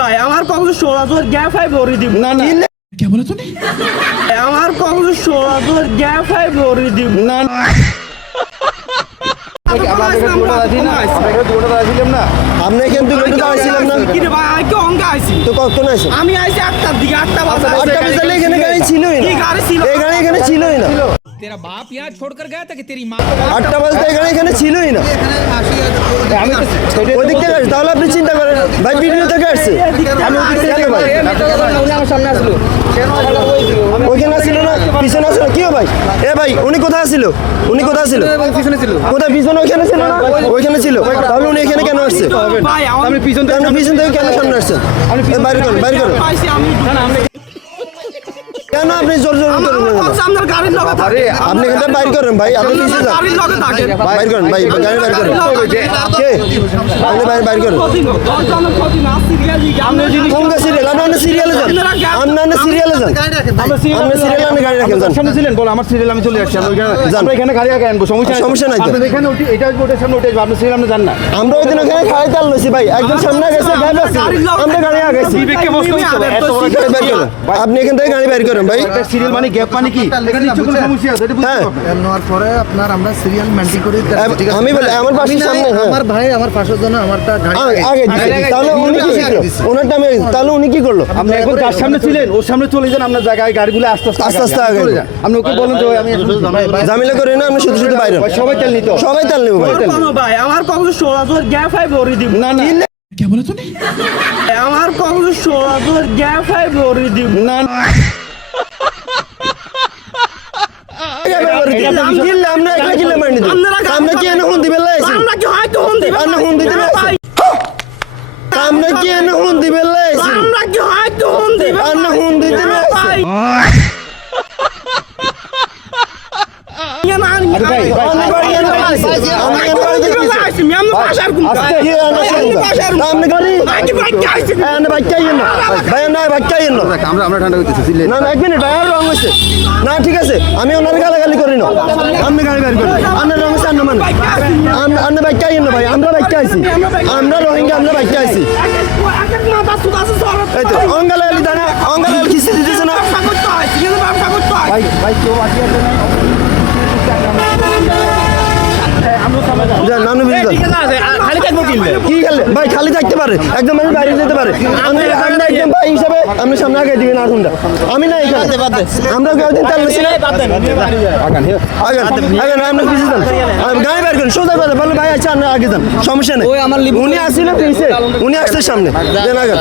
ভাই আমার কক্সের 16 গ্যাপ হয় ভরি দিব না না क्या बोला तूने? আমার কক্সের 16 গ্যাপ হয় ভরি দিব না না আপনি এখান থেকে আসছিলাম না কি রে ভাই আমি কি অঙ্গে আইছি তো কখন আসেন আমি আইছি 8টার দিকে 8টা বাজে 8টা বাজে এখানে গাড়ি ছিলই না কি গাড়ি ছিল এই গাড়ি এখানে ছিলই না तेरा बाप यहाँ छोड़कर गया था कि तेरी माँ 8টা বাজে এই গাড়ি এখানে ছিলই না ওই দিক থেকে আসছে তাহলে আপনি চিন্তা করেন ভাই ভিডিও থেকে আসছে আমি ওই দিক থেকে ভাই আমার সামনে আসলো ওইখানে ছিল না পিছনে আসলো কি ভাই এ ভাই উনি কোথায় ছিল উনি কোথায় ছিল পিছনে ছিল কোথায় পিছনে ওইখানে ছিল না ওইখানে ছিল তাহলে উনি এখানে কেন আসছে ভাই আমি পিছন থেকে কেন সামনে আসছেন বাইরে করুন বাইরে করুন পাইছি আমি কেন আপনি জোর জোর করেন আপনার গাড়ির লগে থাকে আপনি এখানে বাইর করেন ভাই আপনি পিছিয়ে যান গাড়ির লগে থাকে বাইর করেন ভাই গাড়ি বাইর করেন কে আপনি বাইর করেন কোন সিরিয়াল আপনি সিরিয়ালে যান আপনি সিরিয়ালে যান আপনি সিরিয়ালে আপনি গাড়ি রাখেন যান সামনে ছিলেন বল আমার সিরিয়াল আমি চলে আসছি আমরা এখানে গাড়ি আগে আনবো সমস্যা নাই আপনি এখানে এটা ওটার সামনে উঠে আপনি সিরিয়াল আপনি জান না আমরা ওই দিন ওখানে খাই চাল লইছি ভাই একদম সামনে গেছে গাড়ি আছে আমরা গাড়ি আগে গেছি আপনি এখান থেকে গাড়ি বাইর করেন ভাই সিরিয়াল মানে গ্যাপ মানে কি এখানে কিছু কোনো সমস্যা আছে এটা বুঝতে হ্যাঁ নেওয়ার পরে আপনার আমরা সিরিয়াল মেনটেন করি আমি বলি আমার পাশের সামনে হ্যাঁ আমার ভাই আমার পাশের জন্য আমারটা গাড়ি আগে দিছে তাহলে উনি কি করলো ওনারটা আমি তাহলে উনি কি করলো আপনি এখন যার সামনে ছিলেন ওর সামনে চলে যান আপনার জায়গায় গাড়িগুলো আস্তে আস্তে আগে চলে যান আপনি ওকে বলেন যে আমি ঝামেলা করে না আমি শুধু শুধু বাইরে সবাই তেল নিতে সবাই তেল নেবো ভাই ভাই আমার কক্সের 16 গ্যাপ হয় ভরি দিব না না क्या बोला तूने? আমার কক্সের 16 গ্যাপ হয় ভরি দিব না আমরা একটা কিলো মারি দিই আমরা কি এনে হুন দিবেন লাইছি আমরা কি হয়তো হন দিব আমরা হুন দিতে লাইছি আমরা কি এনে হুন দিবেন লাইছি আমরা কি হয়তো হন দিব আমরা হুন দিতে লাইছি আরে ভাই আমরা গাড়ি এনে লাইছি আমরা এনে গাড়ি দিছি আপনি গাড়ি এনে বাইকাই না ভাই না বাইকাই না আমরা ঠান্ডা হইতেছি সিলে না না এক মিনিট ভাই আর রং হয়েছে না ঠিক আছে আমি ওনার গালাগালি করি না আপনি গাড়ি বের করেন আপনার রং হয়েছে আন্ন মানে আপনি বাইক আইন না ভাই আমরা বাইক আইছি আমরা রোহিঙ্গা আমরা বাইক আইছি এই তো অঙ্গালালি দানা অঙ্গালালি কিস্তি দিতেছে না ভাই ভাই কেউ বাকি আছে না যান নানু বিজি খালি থাকবো কিনলে কি খেলে ভাই খালি থাকতে পারে একদম আমি বাইরে যেতে পারে আমরা একদম ভাই হিসাবে আপনি সামনে আগে দিবেন আগুনটা আমি না এখানে আমরা কয়েকদিন তেল নিছি না আগে আমরা পিছিয়ে যান গাড়ি বের করেন সোজা করে বলে ভাই আচ্ছা আমরা আগে যান সমস্যা নেই উনি আসিলেন পিছিয়ে উনি আসছে সামনে দেন আগে